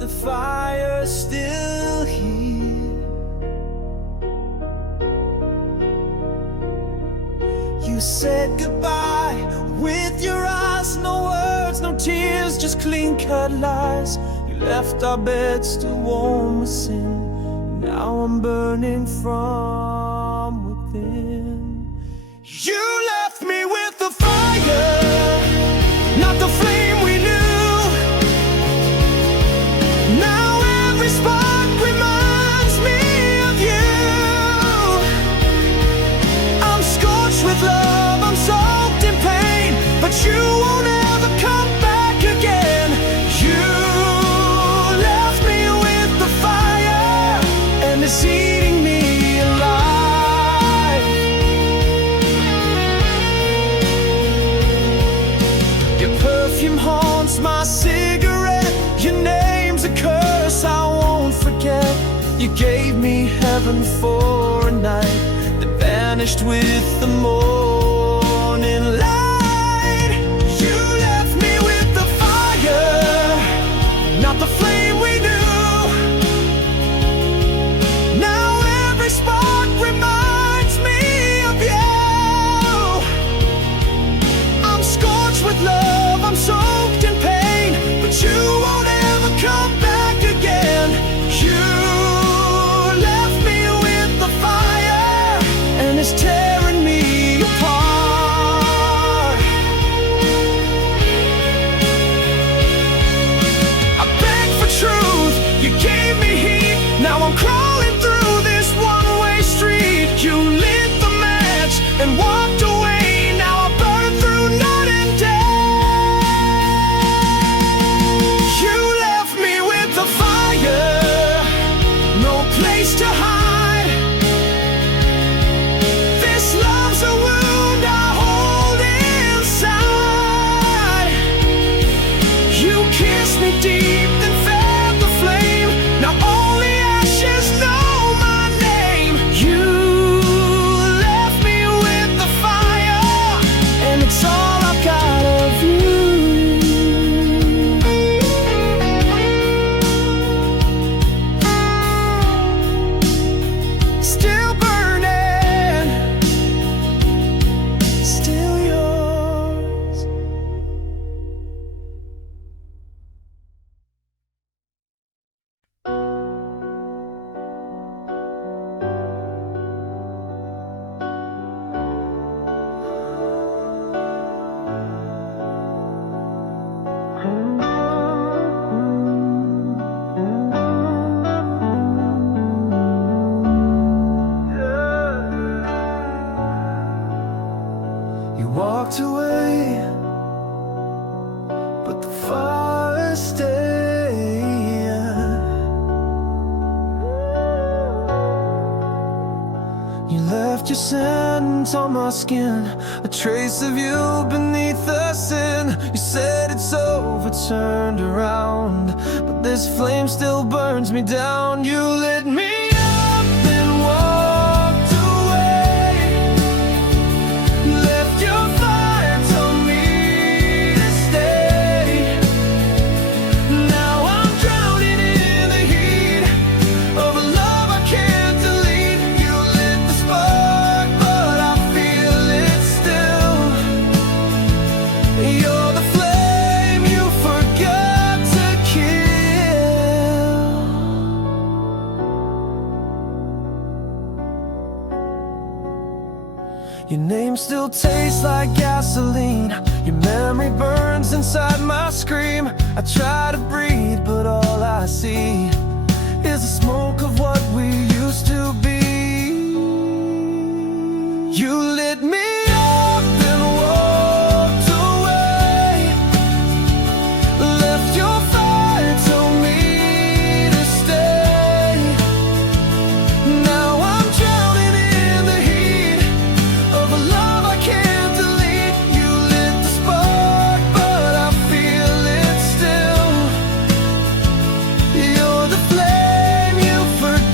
the fire still here. You said goodbye with your eyes, no words, no tears, just clean-cut lies. You left our bed still warm with sin. Now I'm burning from within. You left me with the fire, not the flame we knew. Now every spark reminds me of you. I'm scorched with love, I'm soaked in pain, but you won't ever come back again. You left me with the fire, and it's eating me alive. Your perfume haunts my cigarette, your name's a curse I won't forget. You gave me heaven for a night that vanished with the morning light. You left me with the fire, not the flame we knew. Now every spark reminds me of you. I'm scorched with love, I'm soaked in pain, but you won't ever come back again. You left me with the fire, and it's tearing me apart. I begged for truth, you gave me heat. Now I'm crawling through this one-way street. You lit the match and walked away. Now I burn through night and day. You left me with the fire, no place to hide. This love's a wound I hold inside. You kissed me deep, then fed the flame. Now only ashes know my name. You left me with the fire, and it's all I've got of you. Still burning, still yours. You walked away, but the fire stayed. You left your scent on my skin, a trace of you beneath the sin. You said it's over, turned around, but this flame still burns me down. You lit me up, then walked away. Left your fire, told me to stay. Now I'm drowning in the heat of a love I can't delete. You lit the spark, but I feel it still. You're the flame you forgot to kill. Your name still tastes like gasoline. Your memory burns inside my scream. I try to breathe, but all I see is the smoke of what we used to be. You lit me up, then walked away. Left your fire, told me to stay. Now I'm drowning in the heat of a love I can't delete. You lit the spark, but I feel it still. You're the flame you forgot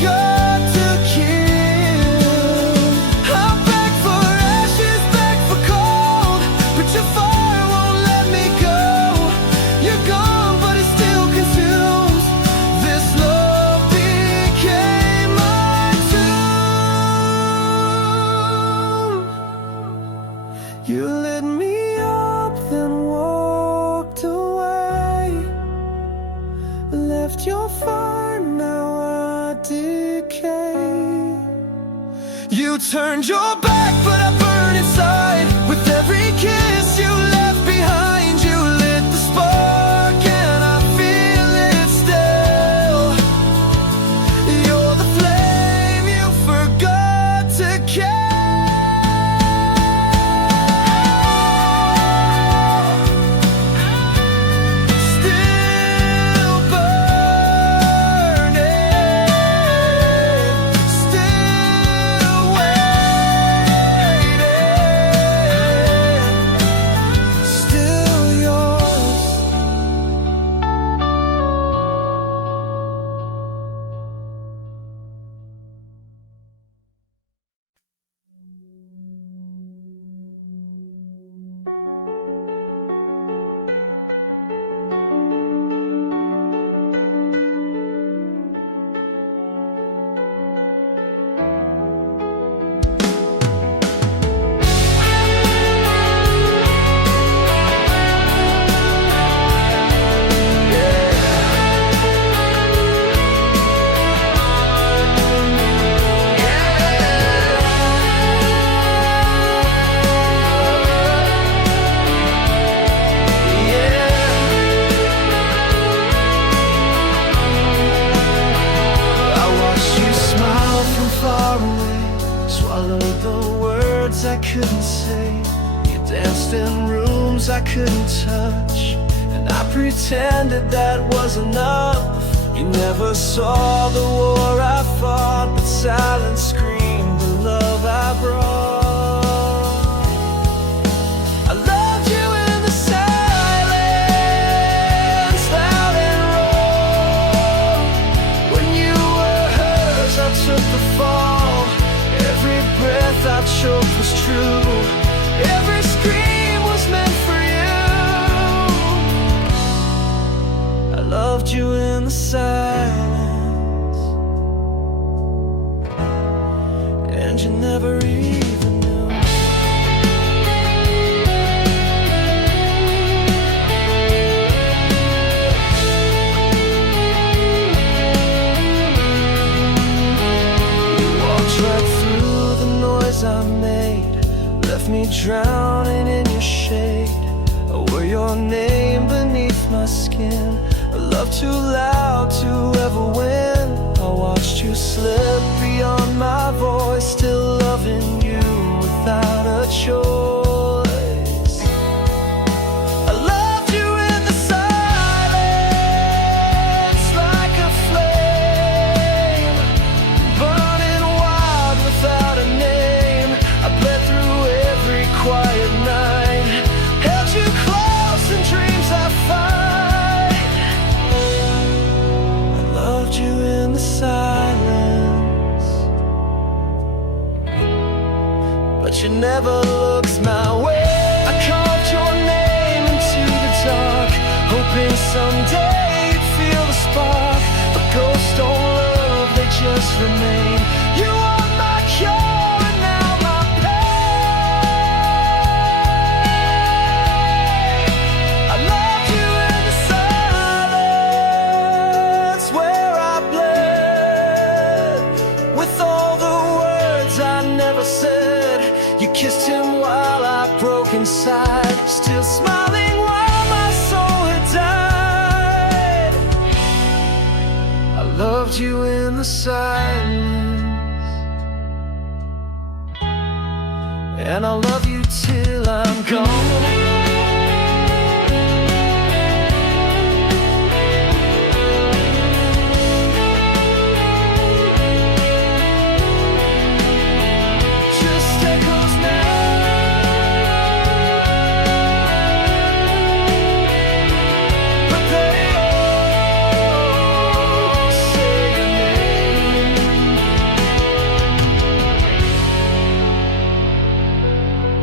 You turned your back, but I burn inside. With every kiss you left behind, you lit the spark, and I feel it still. You're the flame you forgot to kill. I couldn't say. You danced in rooms I couldn't touch, and I pretended that was enough. You never saw the war I fought, but silence screamed the love I brought. I loved you in the silence, loud and raw. When you were hers, I took the fall. Every breath I choked was true. Every scream was meant for you. I loved you in the silence, and you never even knew. You walked right through the noise I made, left me drowning in your shade. I wore your name beneath my skin, a love too loud to ever win. I watched you slip beyond my voice, still loving you without a choice. I loved you in the silence, like a flame, burning wild without a name. I bled through every quiet night, held you close in dreams I fight. I loved you in the silence, but you never looked my way. I carved your name into the dark, hoping someday you'd feel the spark. But ghosts don't love, they just remain. You are my cure and now my pain. I loved you in the silence, where I bled with all the words I never said. You kissed him while I broke inside, still smiling while my soul had died. I loved you in the silence, and I'll love you till I'm gone.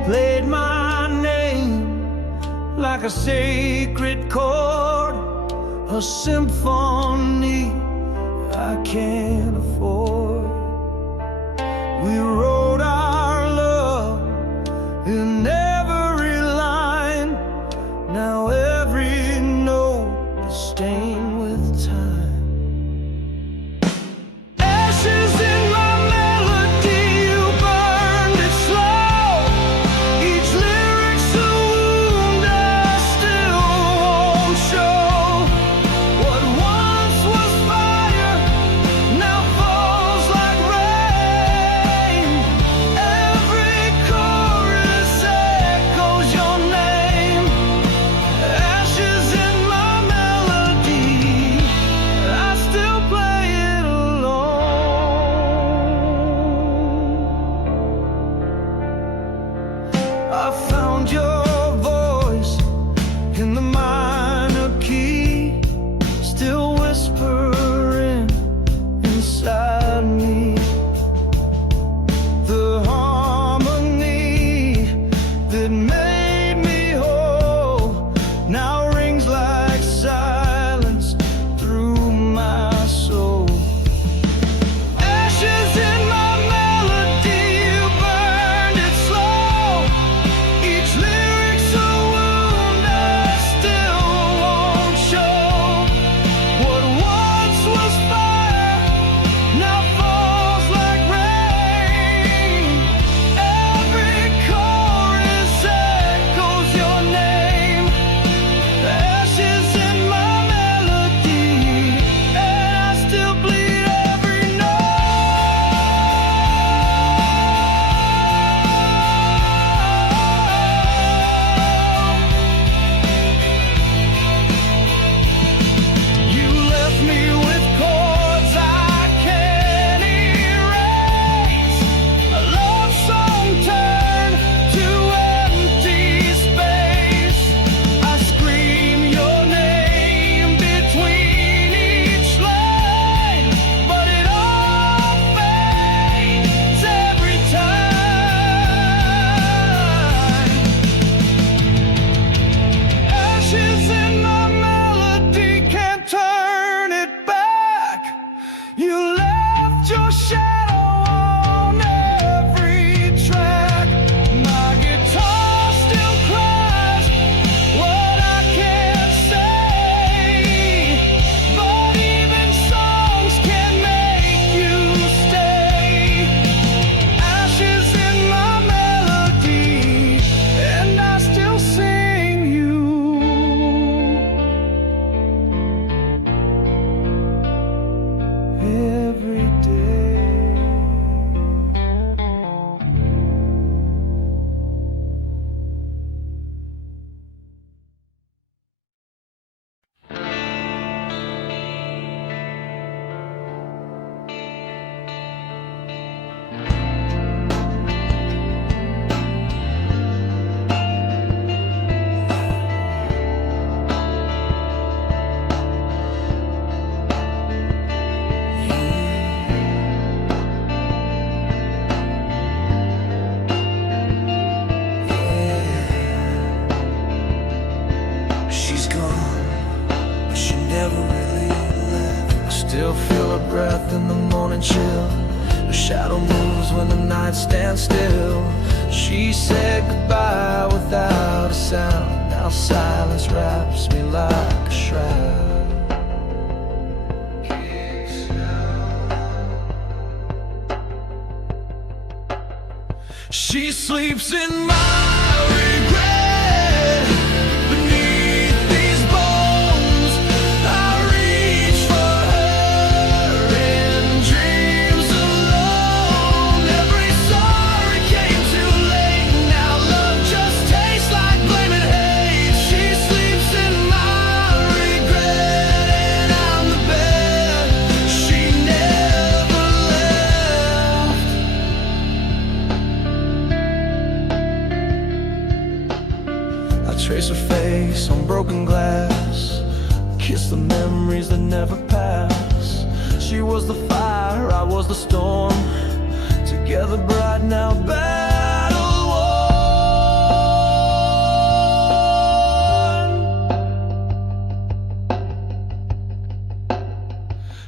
played my name like a sacred chord, a symphony I can't afford. We wrote our love in every line. Now every note is stained with time. Ashes in my melody, you burned it slow. Each lyric's a wound I still won't show. What once was fire now falls like rain. Every chorus echoes your name. Ashes in my melody, I still play it alone. I found your voice in the minor key, still whispering inside me. The harmony that made me whole now rings like silence through my soul. Ashes in my melody, you burned it slow. Each lyric's a wound I still won't show. What once was fire now falls like rain. Every chorus echoes your name. Ashes in my melody, and I still bleed every note. You left me with chords I can't erase. A love song turned to empty space. I scream your name between each line, but it all fades every time. Ashes in my melody, can't turn it back. You left your shadow on every track. My guitar still cries what I can't say, but even songs can make you stay. Ashes in my melody, and I still sing you every day. She's gone, but she never really left. I still feel her breath in the morning chill. Her shadow moves when the night stands still. She said goodbye without a sound. Now silence wraps me like a shroud. She sleeps in my regret. Beneath these bones, I reach for her in dreams alone. Every sorry came too late. Now love just tastes like blame and hate. She sleeps in my regret, and I'm the bed she never left. I trace her face on broken glass, kiss the memories that never pass. She was the fire, I was the storm, together bright now battle worn.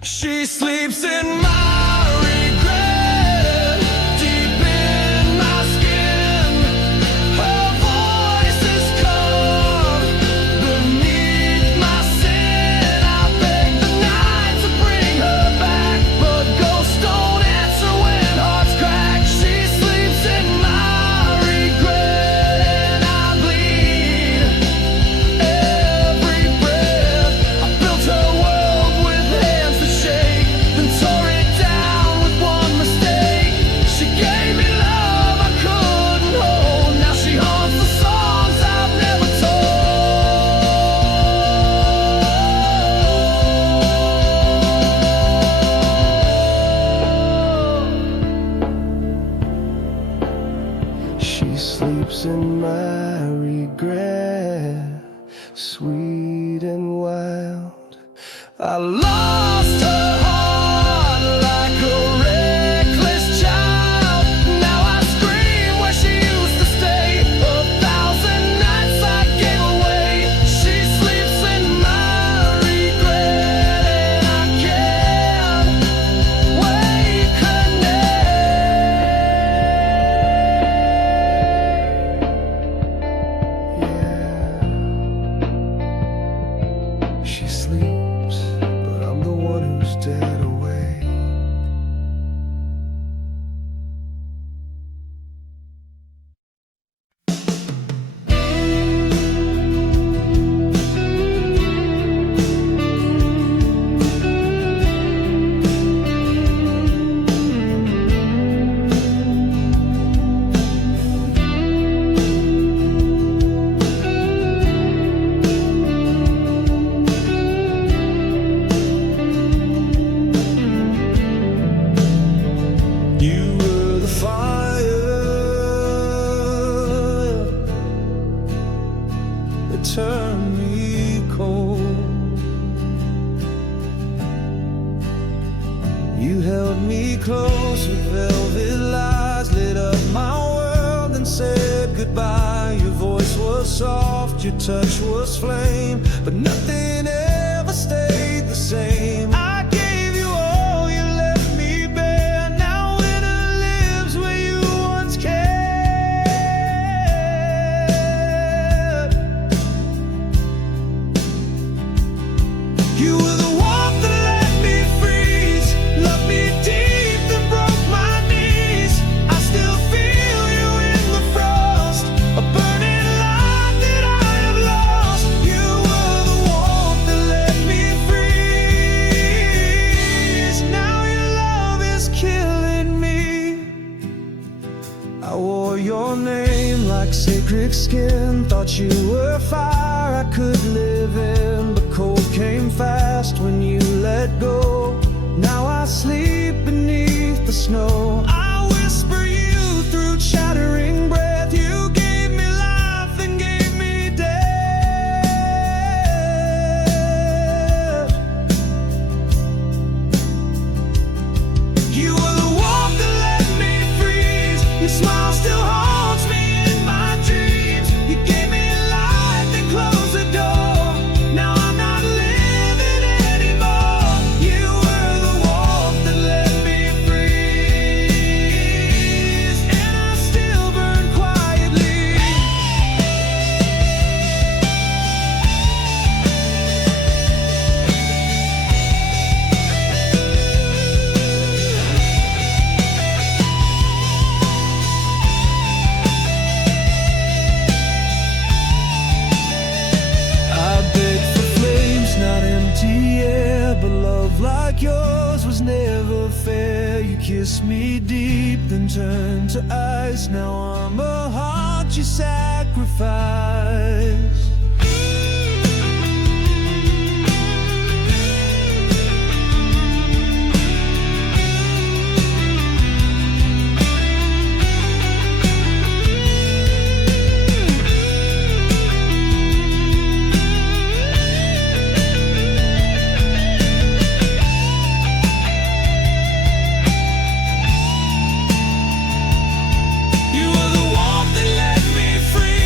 She sleeps in my regret, deep in my skin. Her voice is calm beneath my sin. I beg the night to bring her back, but ghosts don't answer when hearts crack. She sleeps in my regret, and I bleed every breath. I built her world with hands that shake, then tore it down with one mistake. She gave me love I couldn't hold. Now she haunts the songs I've never told. She sleeps in my regret, sweet and wild. I lost her heart like a reckless child. Now I scream where she used to stay. 1,000 nights I gave away. She sleeps in my regret, and I can't wake her name. Yeah, she sleeps, but I'm the one who's dead away. You were the fire that turned me cold. You held me close with velvet lies, lit up my world and said goodbye. Your voice was soft, your touch was flame, but nothing ever stayed the same. I gave you all, you left me bare. Now winter lives where you once cared. You were the warmth that let me freeze, loved me deep, then broke my knees. I still feel you in the frost, a burning light that I have lost. You were the warmth that let me freeze. Now your love is killing me. I wore your name like sacred skin, thought you were fire I could live in, but cold came fast when you let go. Now I sleep beneath the snow. I whisper you through chattering breath. You gave me life and gave me death. You were the warmth that let me freeze. Your smile still haunts me in my dreams. You gave me light, then closed the door. Now I'm not living anymore. You were the warmth that let me freeze, and I still burn quietly. I begged for flames, not empty air, but love like yours was never fair. You kissed me deep, then turned to ice. Now I'm a heart you sacrificed. You were the warmth that let me free.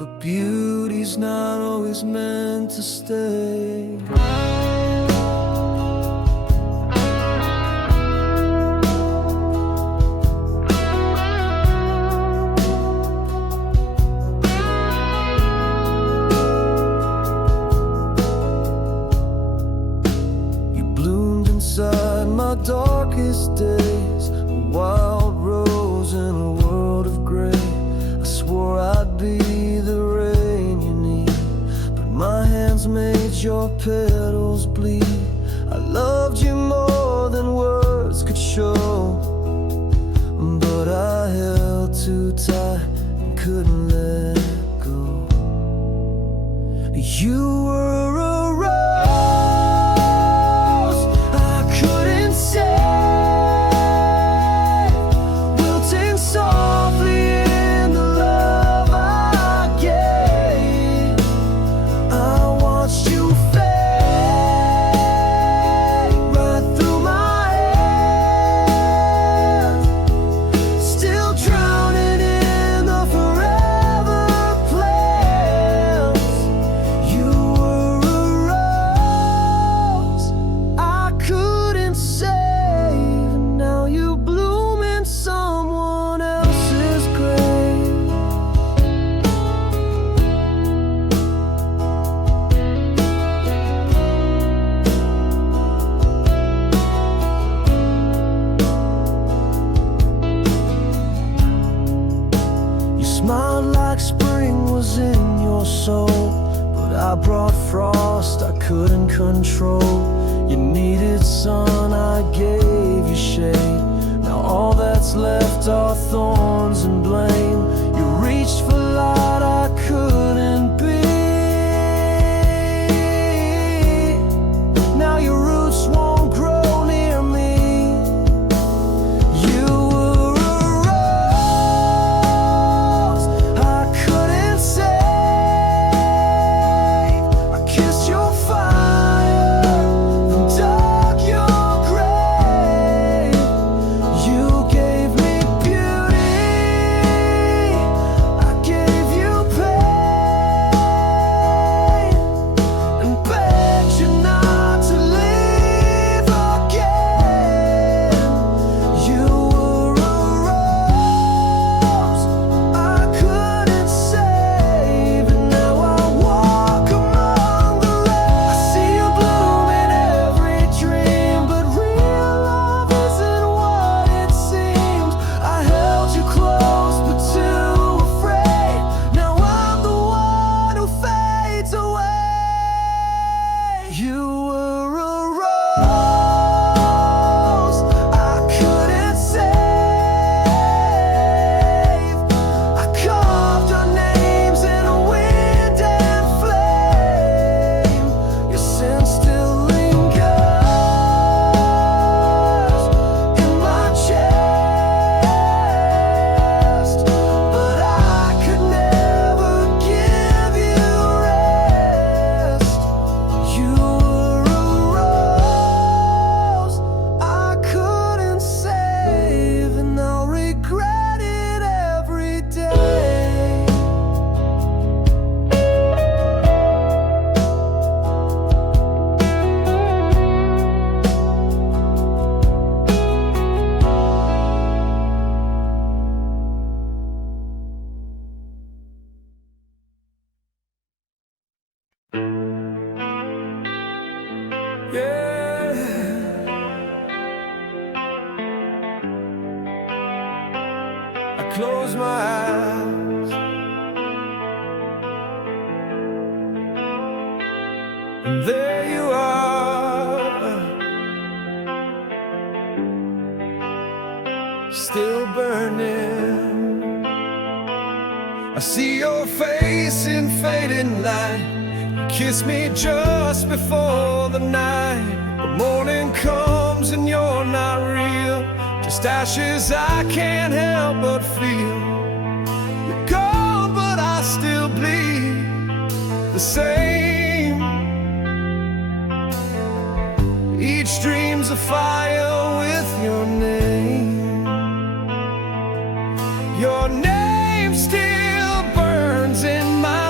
but beauty's not always meant to stay. Inside my darkest days, a wild rose in a world of gray. I swore I'd be the rain you need, but my hands made your petals bleed. I loved you more than words could show, but I held too tight and couldn't let go. You were a I brought frost I couldn't control. You needed sun, I gave you shade. Now all that's left are thorns and blame. You reached for light I couldn't be. Now your roots won't grow near me. You were a rose I couldn't save. I close my eyes and there you are, still burning. I see your face in fading light. You kiss me just before the night. The morning comes and you're not real, just ashes I can't help but feel. You're gone but I still bleed the same. Each dream's a fire with your name. Your name still burns in my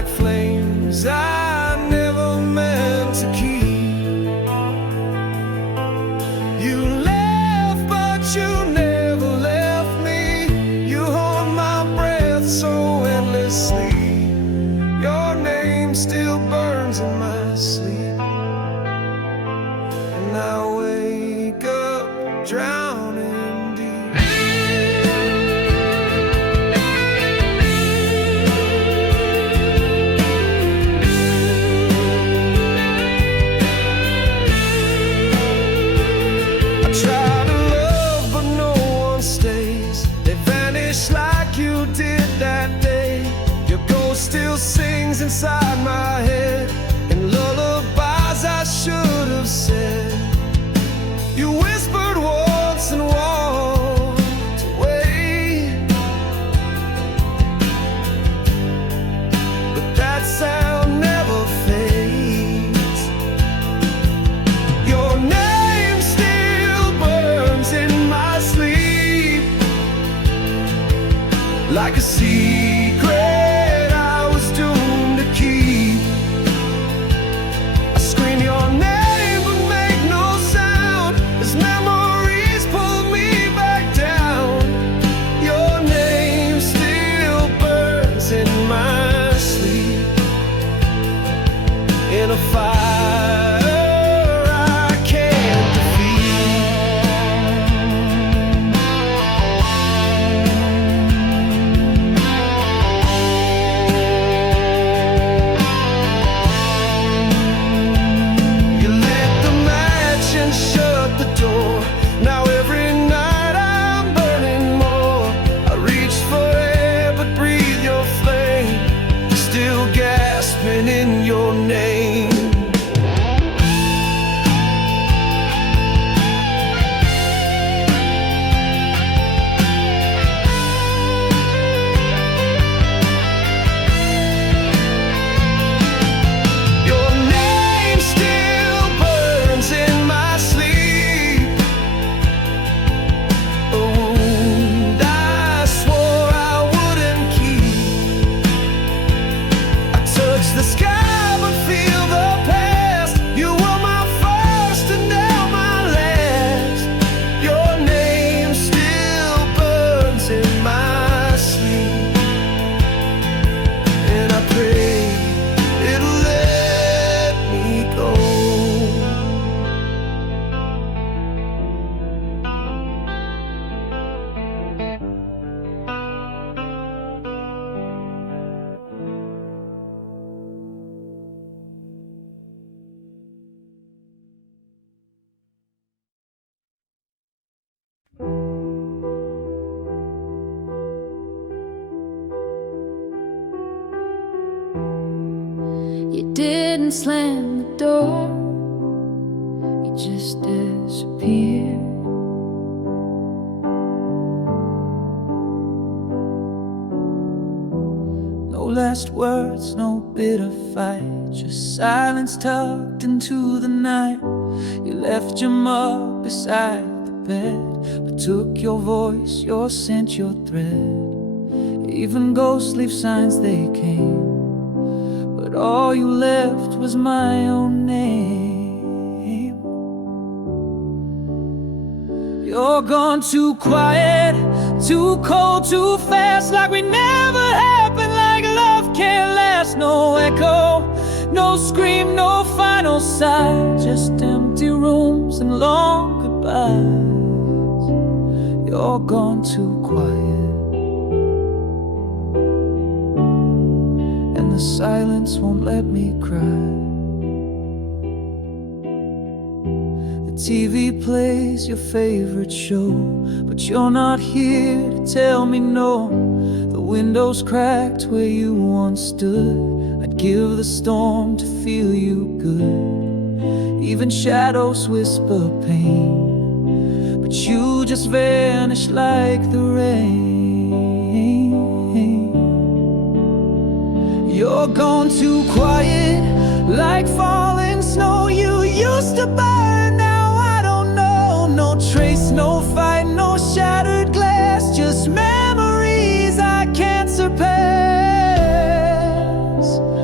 like flames I never meant to keep. You left, but you never left me. You hold my breath so endlessly. Your name still burns in my sleep, and I wake up drowning deep. I try to love, but no one stays. They vanish like you did that day. Your ghost still sings inside my head, and lullabies I should have said. You whispered once and walked away, but that sound never fades. Your name still burns in my sleep, like a secret I was doomed to keep. I scream your name but make no sound, as memories pull me back down. Your name still burns in my sleep, in a fire I can't defeat. You lit the match and shut the door. Now every night I'm burning more. I reach for air but breathe your flame, still gasping in your name. Your name still burns in my sleep, a wound I swore I wouldn't keep. I touch the sky but feel the past. You were my first and now my last. Your name still burns in my sleep, and I pray it'll let me go. You didn't slam the door, you just disappeared. No last words, no bitter fight, just silence tucked into the night. You left your mug beside the bed, but took your voice, your scent, your thread. Even ghosts leave signs they came, but all you left was my own name. You're gone too quiet, too cold, too fast, like we never happened, like love can't last. No echo, no scream, no final sigh, just empty rooms and long goodbyes. You're gone too quiet, and the silence won't let me cry. The TV plays your favorite show, but you're not here to tell me no. The window's cracked where you once stood. I'd give the storm to feel you good. Even shadows whisper pain, but you just vanish like the rain. You're gone too quiet, like falling snow. You used to burn, now I don't know. No trace, no fight, no shattered glass, just memories I can't surpass.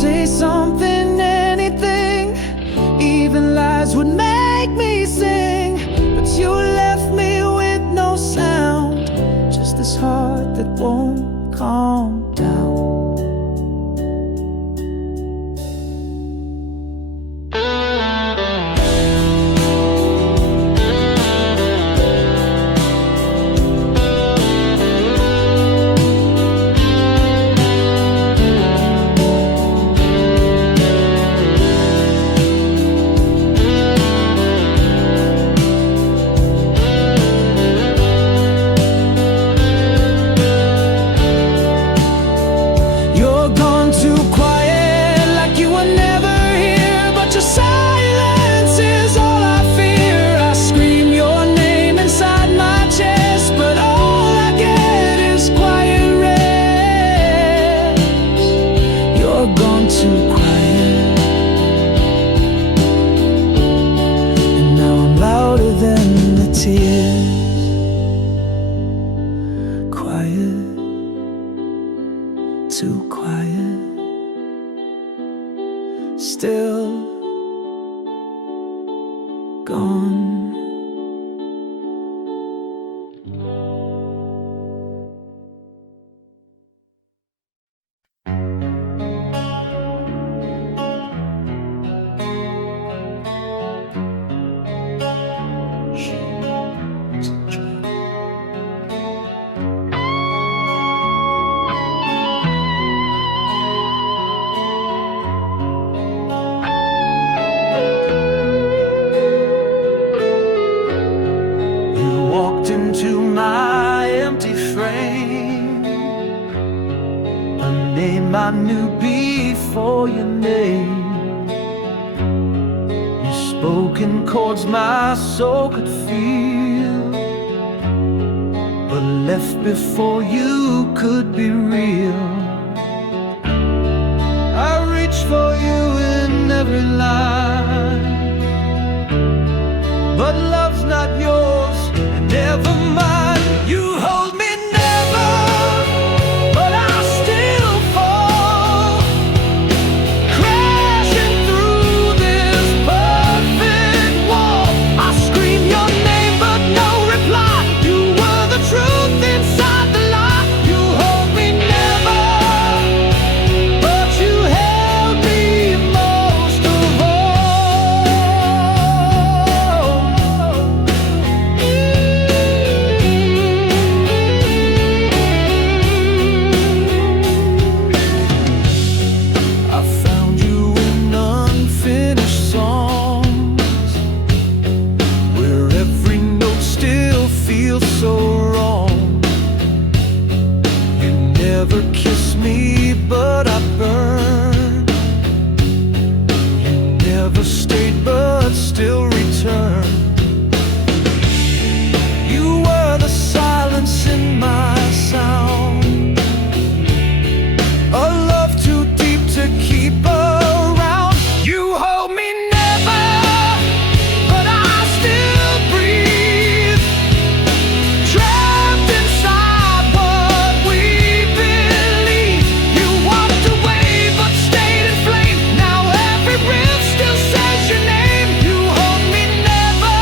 say something, anything, even lies would make me sing. But you left me with no sound, just this heart that won't calm down. Too quiet, still gone. Into my empty frame, a name I knew before your name. You spoke in chords my soul could feel, but left before you could be real. I reach for you in every line, but love's not yours. Never mind, you hold me never, but I still fall, crashing through this perfect wall. I scream your name, but no reply. You were the truth inside the lie. You hold me never, but you held me most of all. So wrong, you never kissed me, but I burned. You never stayed, but still returned. You were the silence in my sound, a love too deep to keep around. You hold me never, but I still breathe. Trapped inside what we believe. You walked away but stayed in flame. Now every breath still says your name. You hold me never,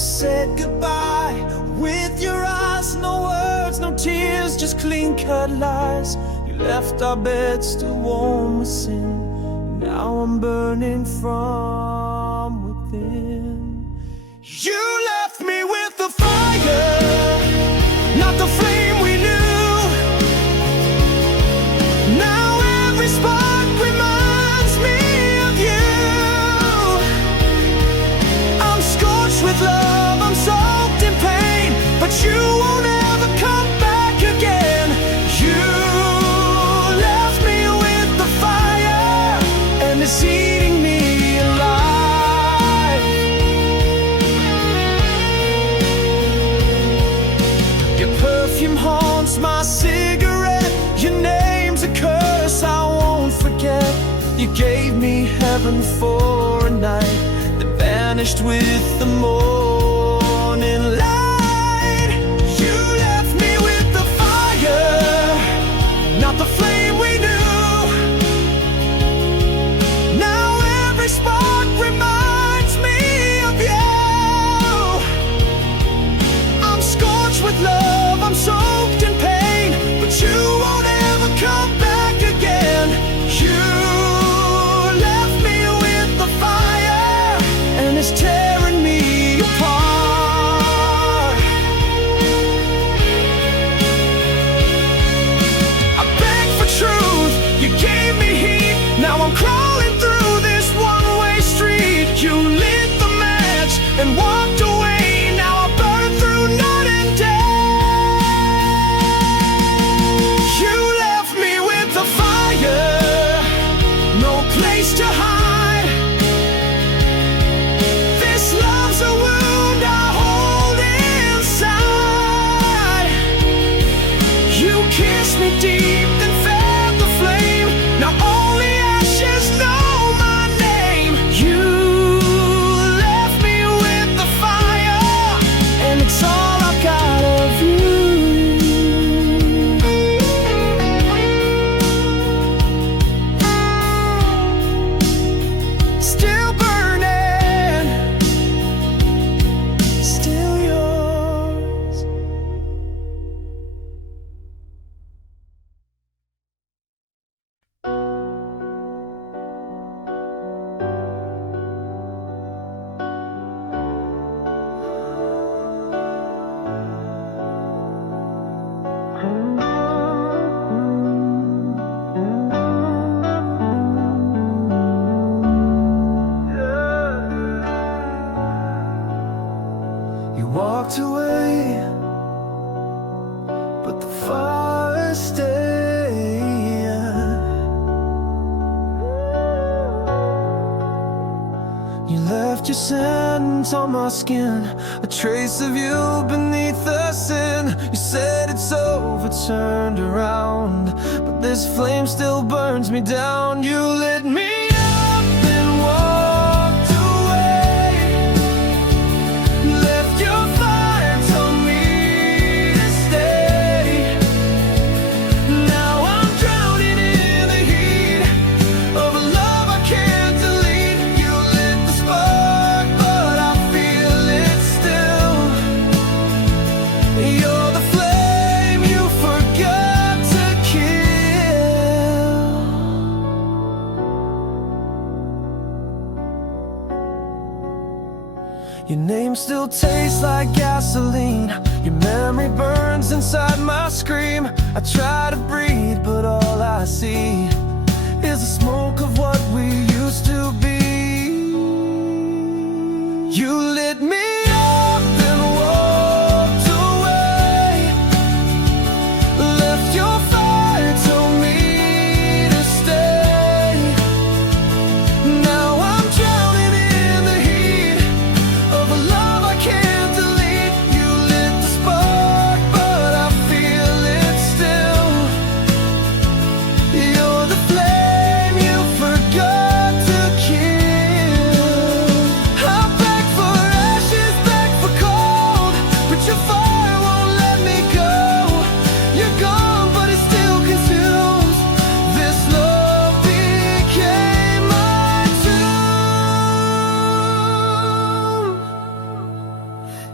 said goodbye with your eyes, no words, no tears, just clean-cut lies. You left our beds still warm with sin. Now I'm burning from within. You left me with the fire, not the flame we knew. Now every spark reminds me of you. I'm scorched with love, I'm soaked in pain, but you won't ever come back again. You left me with the fire, and it's eating me alive. Your perfume haunts my cigarette, your name's a curse I won't forget. You gave me heaven for a night that vanished with the morning light. You left me with the fire, not the flame we knew. Now every spark reminds me of you. I'm scorched with love, I'm soaked in pain, but you won't ever come back again. You left me with the fire, and it's tearing me apart. I begged for truth, you gave me heat. Now I'm crawling through this one-way street. You lit the match and walked away. Now I burn through night and day. You left me with the fire, no place to hide. This love's a wound I hold inside. You kissed me deep, then fed the flame. Now only ashes know my name. You left me with the fire, and it's all I've got of you. Still burning, still yours. You walked away, but the fire stayed. You left your scent on my skin, a trace of you beneath the sin. You said it's over, turned around, but this flame still burns me down. You lit me up and walked away, left your fire, told me to stay. Now I'm drowning in the heat of a love I can't delete. You lit the spark, but I feel it still. You're the flame you forgot to kill. Your name still tastes like gasoline. Your memory burns inside my scream. I try to breathe, but all I see is the smoke of what we used to be. You lit me up and walked away, left your fire, told me to stay. Now I'm drowning in the heat of a love I can't delete. You lit the spark, but I feel it still. You're the flame you forgot to kill. I beg for ashes.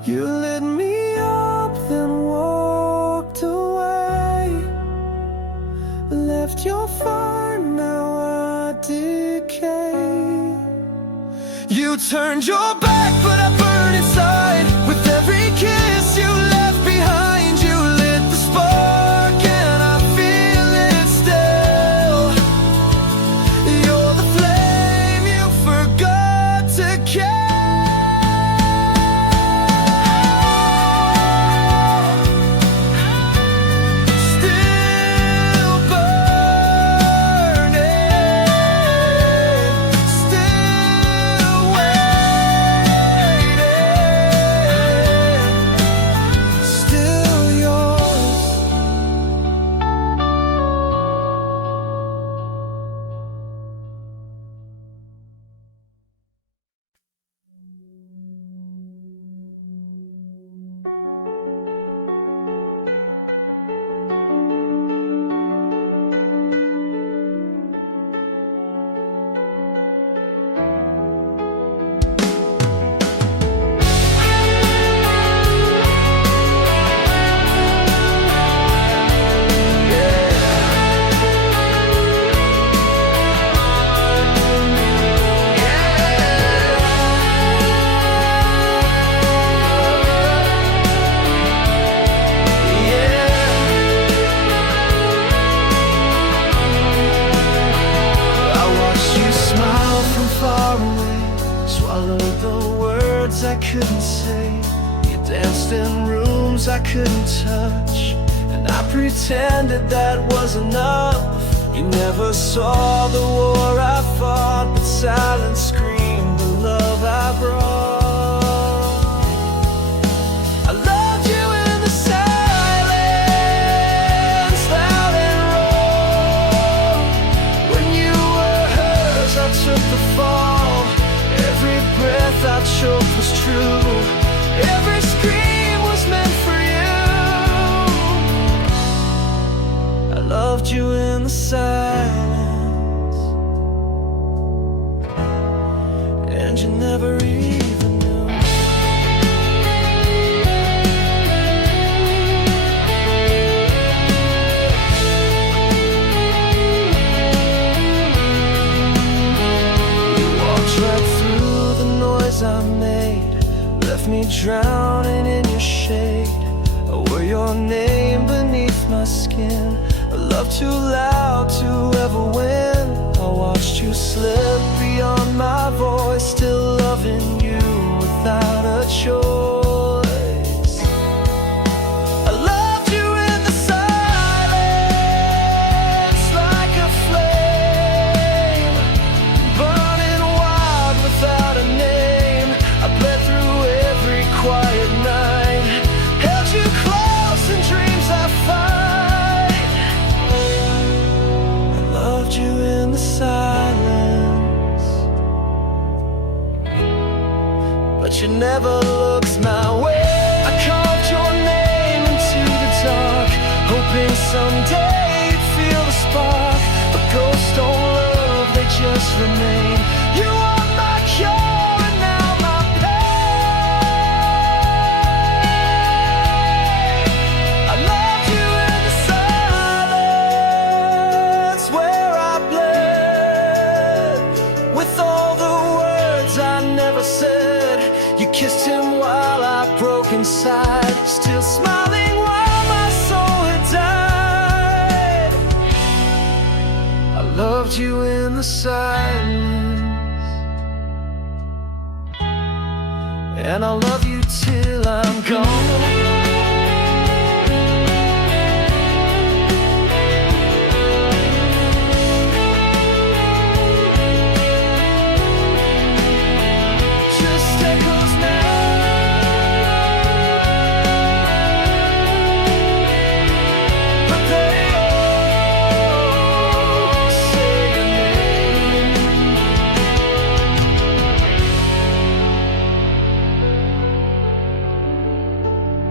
You lit me up, then walked away. Left your fire, now I decay. You turned your back, but I burn inside. With every kiss you left behind, you lit the spark, and I feel it still. You're the flame you forgot to catch. I couldn't say. You danced in rooms I couldn't touch, and I pretended that was enough. You never saw the war I fought, but silence screamed the love I brought. I loved you in the silence, loud and raw. When you were hers, I took the fall. Every breath I choked was true. Every scream was meant for you. I loved you in the silence, and you never even knew. You walked right through the noise I made, left me drowning in your shade. I wore your name beneath my skin, a love too loud to ever win. I watched you slip beyond my voice, still loving you without a choice. I loved you in the silence, like a flame, burning wild without a name. I bled through every quiet night, held you close in dreams I fight. I loved you in the silence, but you never looked my way. I carved your name into the dark, hoping someday you'd feel the spark. But ghosts don't love, they just remain. You are my cure and now my pain. I loved you in the silence, where I bled with all the words I never said. You kissed him while I broke inside, still smiling while my soul had died. I loved you in the silence, and I'll love you till I'm gone. Just echoes now, but they all say your name.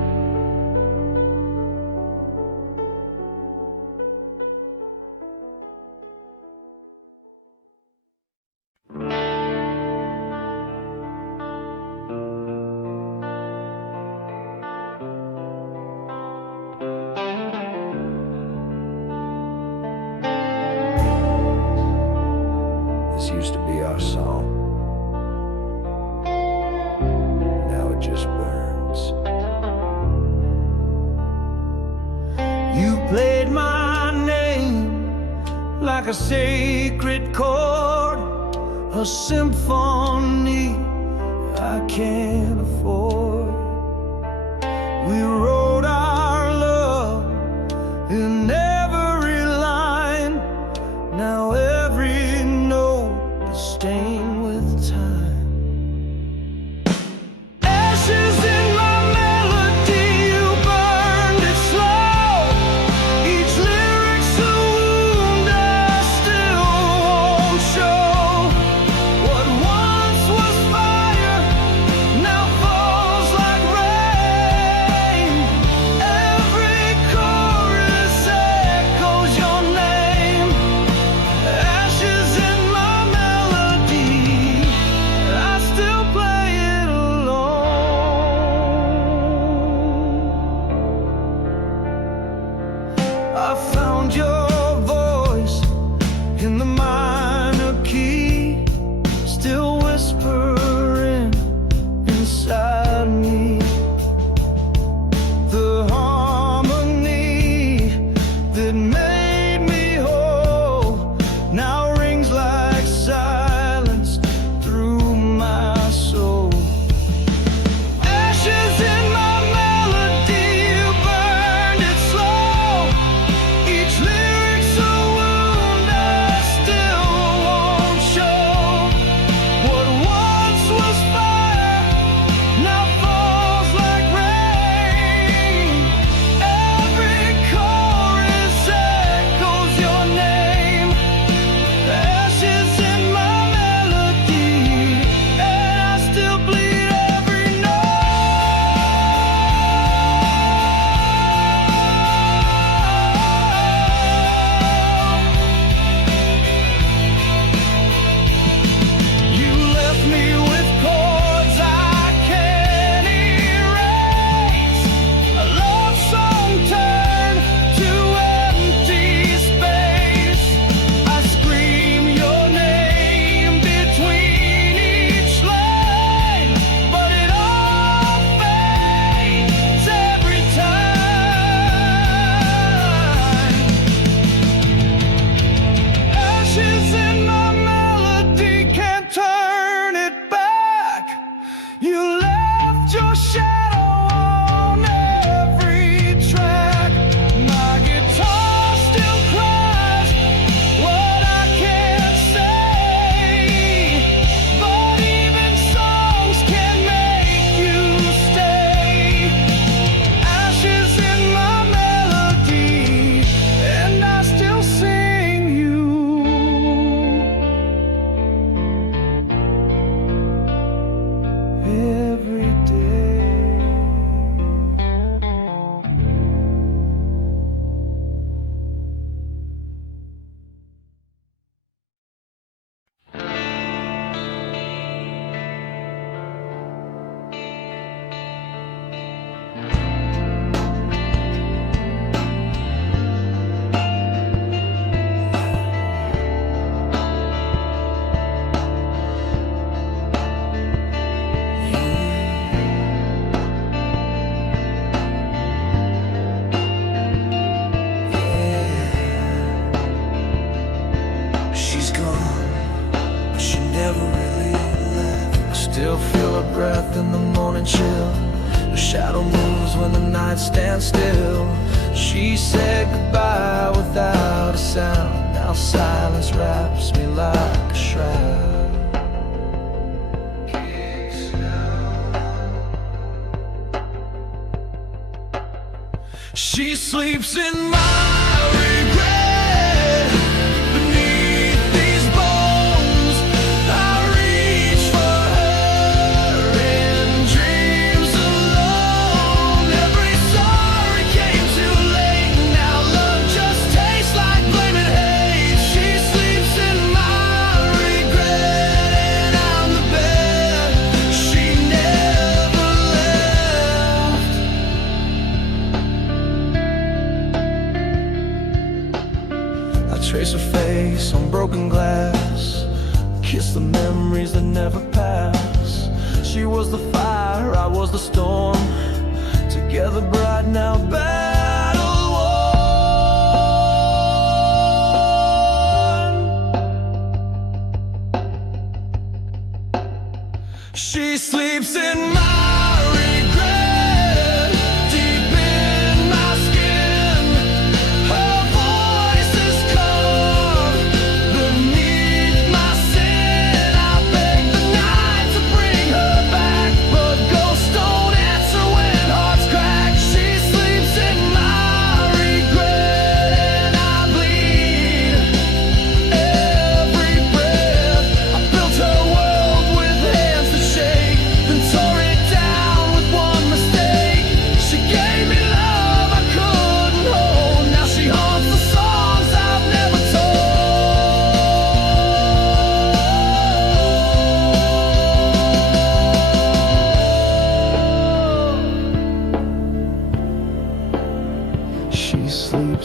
like a sacred chord, a symphony I can't afford. We wrote our love in every line. Now every note is stained with time. Ashes in my melody, you burned it slow. Each lyric's a wound I still won't show. What once was fire now falls like rain. Every chorus echoes your name. Ashes in my melody, I still play it alone. I found your voice in the minor key, still whispering inside me. The harmony that made me whole now rings like silence through my soul. Ashes in my melody, you burned it slow. Each lyric's a wound I still won't show. What once was fire now falls like rain. Every chorus echoes your name. Ashes in my melody, and I still bleed every You left me with chords I can't erase. A love song turned to empty space. I scream your name between each line, but it all fades every time. Ashes in my melody, can't turn it back. You left your shadow on every track. My guitar still cries what I can't say, but even songs can make you stay. Ashes in my melody, and I still sing you every day. She's gone, but she never really left. I still feel her breath in the morning chill. Her shadow moves when the night stands still. She said goodbye without a sound. Now silence wraps me like a shroud. She sleeps in my regret. Beneath these bones, I reach for her in dreams alone. Every sorry came too late. Now love just tastes like blame and hate. She sleeps in my regret, and I'm the bed she never left. I trace her face on broken glass, kiss the memories that never pass. She was the fire, I was the storm, together bright now battle worn.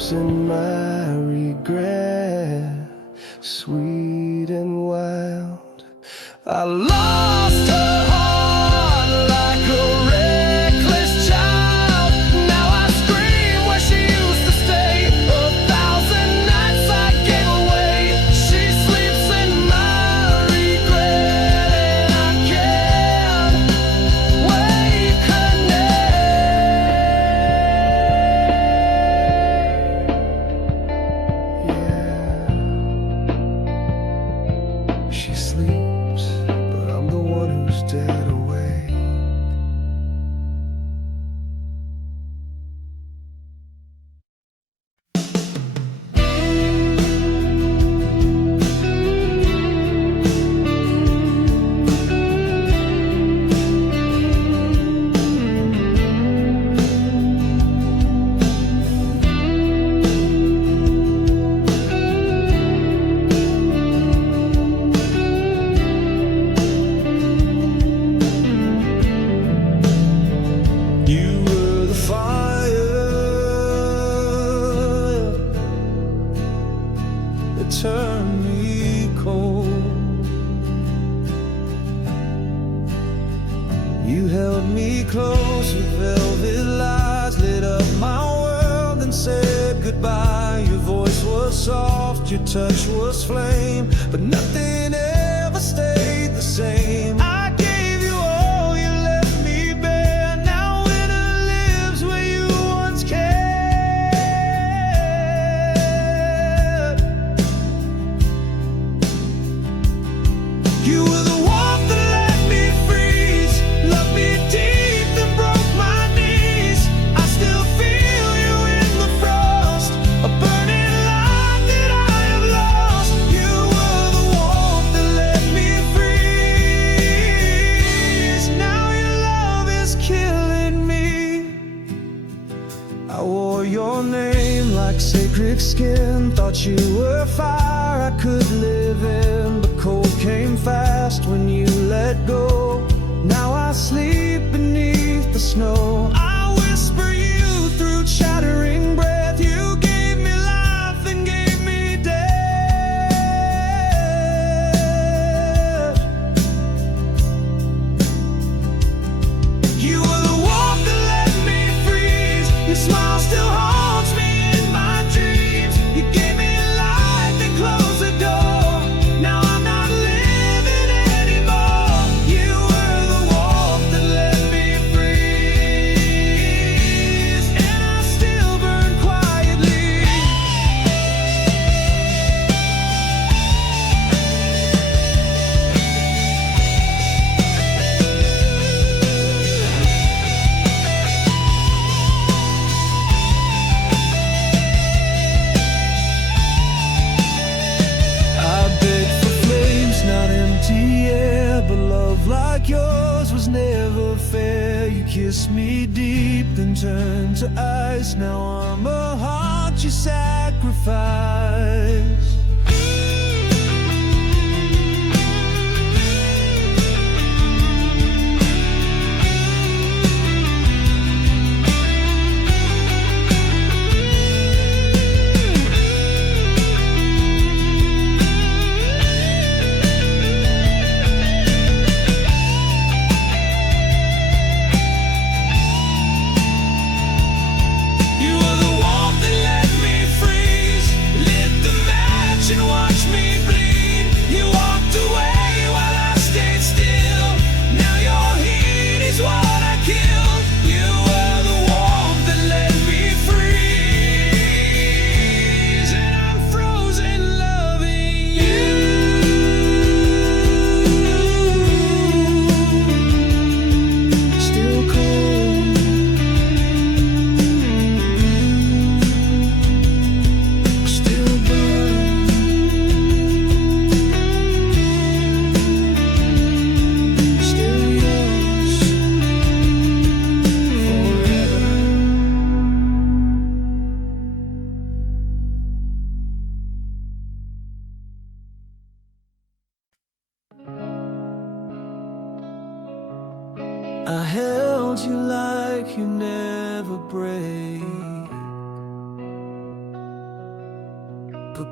sleeps in my regret, sweet and wild. I lost her heart like a reckless child. Now I scream where she used to stay. 1,000 nights I gave away. She sleeps in my regret, and I can't wake her name. Yeah, she sleeps, but I'm the one who's dead awake. You were the fire that turned me cold. You held me close with velvet lies, lit up my world and said goodbye. Your voice was soft, your touch was flame, but nothing ever stayed the same. I gave you all, you left me bare. Now winter lives where you once cared. You were the warmth that let me freeze, loved me deep and broke my knees. I still feel you in the frost, a burning light that I have lost. You were the warmth that let me freeze. Now your love is killing me. I wore your name like sacred skin, thought you were fire I could live in, but cold came fast when you let go. Now I sleep beneath the snow. I whisper you through chattering breath. You gave me life and gave me death. You were the warmth that let me freeze. Your smile still haunts me in my dreams. You gave me light, then closed the door. Now I'm not living anymore. You were the warmth that let me freeze, and I still burn quietly. I beg for flames, not empty air, but love like yours was never fair. You kissed me deep, then turned to ice. Now I'm a heart you sacrifice. You were the warmth that let me freeze, lit the match and watched me bleed. You walked away while I stayed still. Now your heat is what I killed. You were the warmth that let me freeze, and I'm frozen loving you. Still cold, still burn, still yours forever. I held you like you never break.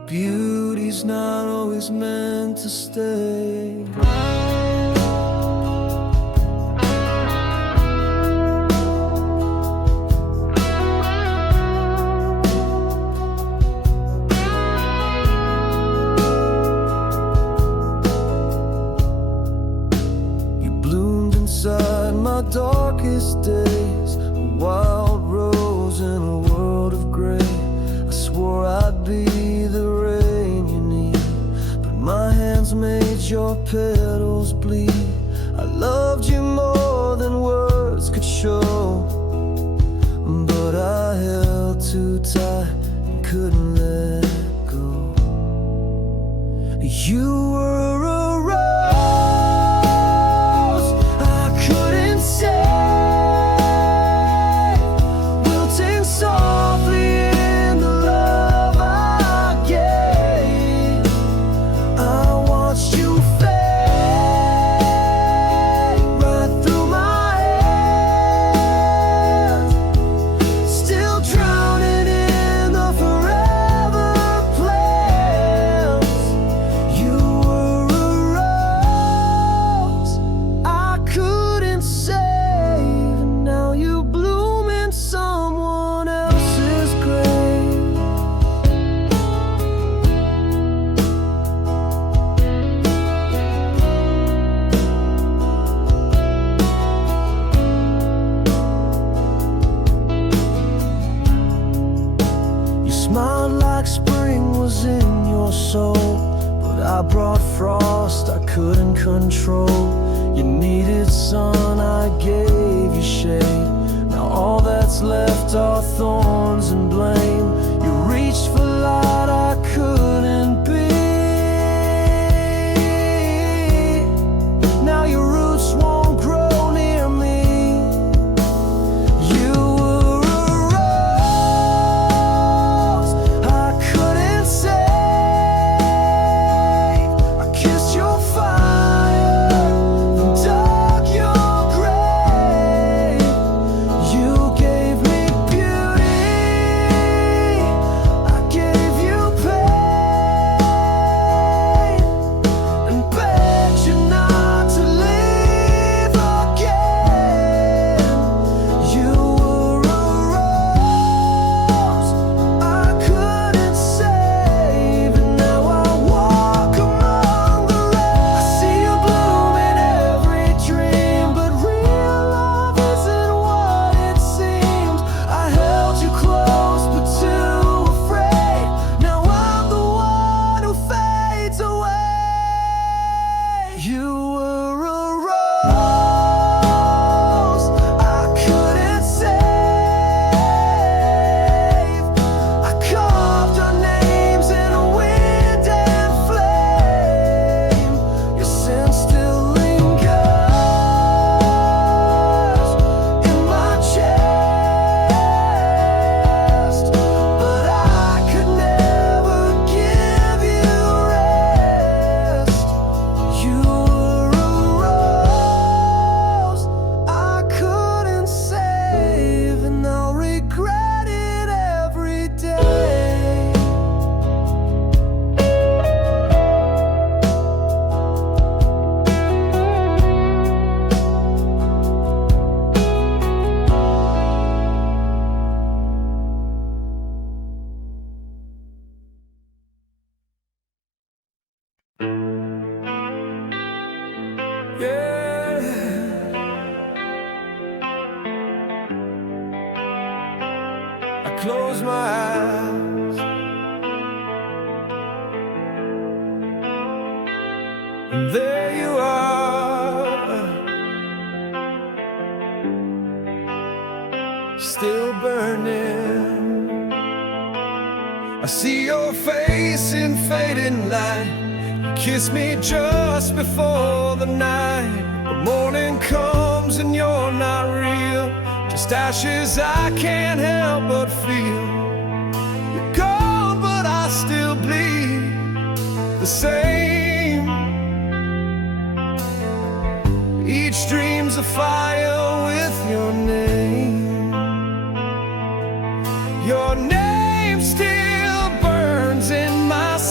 beauty's not always meant to stay. You bloomed inside my darkest days, a wild rose in a world of gray. I swore I'd be the rain you need, but my hands made your petals bleed. I loved you more than words could show, but I held too tight and couldn't let go. You were a rose I couldn't save, wilting softly in the love I gave. I watched you fade right through my hands, still drowning in the forever plans. You were a rose I couldn't save, and now you bloom in someone else's grave. You smiled like spring was in your soul, but I brought frost I couldn't control. You needed sun, I gave you shade. Now all that's left are thorns and blame. You reached for light I couldn't be. Now your roots won't grow near me. You were a rose I couldn't save. I kissed your fire and dug your grave. You gave me beauty, I gave you pain, and begged you not to leave again. You were a rose I couldn't save, and now I walk among the rest. I see you bloom in every dream, but real love isn't what it seems. I held you close but too afraid. Now I'm the one who fades away. You were a rose I couldn't save. I carved our names in wind and flame. Your scent still lingers in my chest, but I could never give you rest. You were a rose I couldn't save, and I'll regret it every day. Yeah. I close my eyes and there you are, still burning. I see your face in fading light. You kiss me just before the night. The morning comes and you're not real, just ashes I can't help but feel. You're gone but I still bleed the same. Each dream's a fire with your name. Your name still burns in my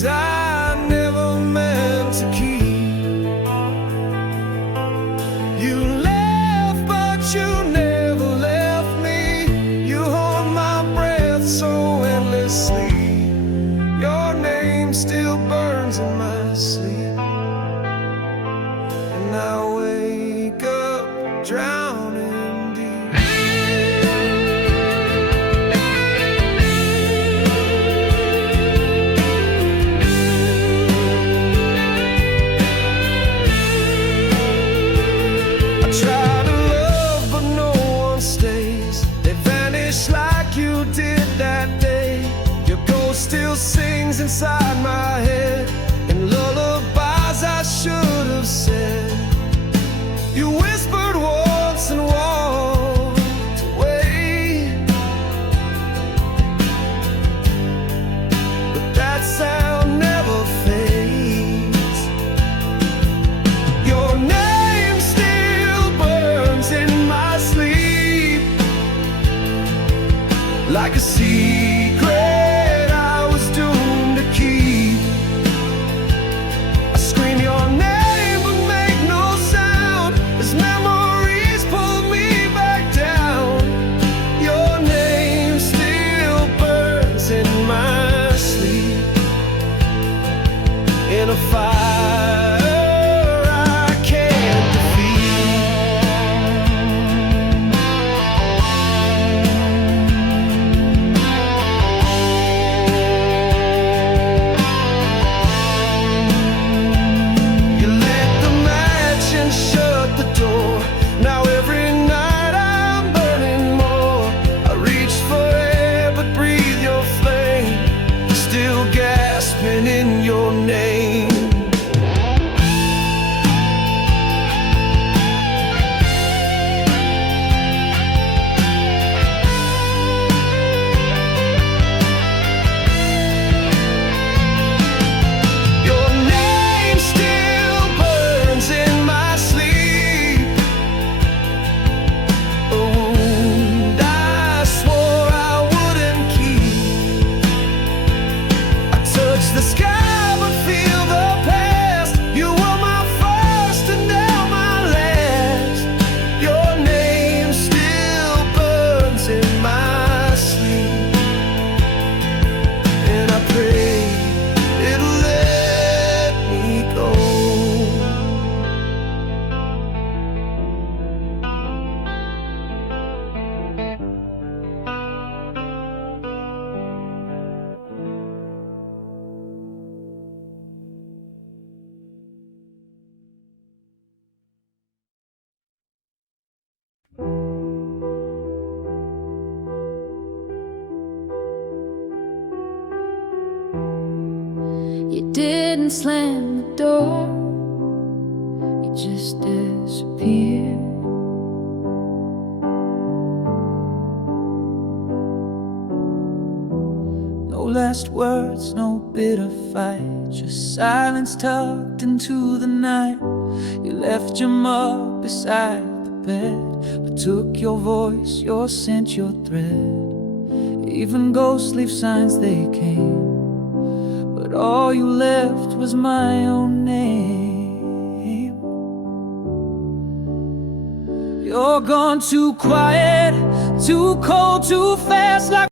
things I never meant to keep. You left, but you never left me. You hold my breath so endlessly. Your name still burns in my sleep, and I wake up drowning deep. I try to love, but no one stays. They vanish like you did that day. Your ghost still sings inside my head, and lullabies I should have said. You whispered once and walked away, but that sound never fades. Your name still burns in my sleep, like a secret I was doomed to keep. I scream your name but make no sound, as memories pull me back down. Your name still burns in my sleep, in a fire I can't defeat. You lit the match and shut the door. Now every night I'm burning more. I reach for air but breathe your flame, still gasping in your name. Your name still burns in my sleep, a wound I swore I wouldn't keep. I touch the sky but feel the past. You were my first and now my last. Your name still burns in my sleep, and I pray it'll let me go. You didn't slam the door, you just disappeared. No last words, no bitter fight, just silence tucked into the night. You left your mug beside the bed, but took your voice, your scent, your thread. Even ghosts leave signs they came, but all you left was my own name. You're gone too quiet, too cold, too fast, like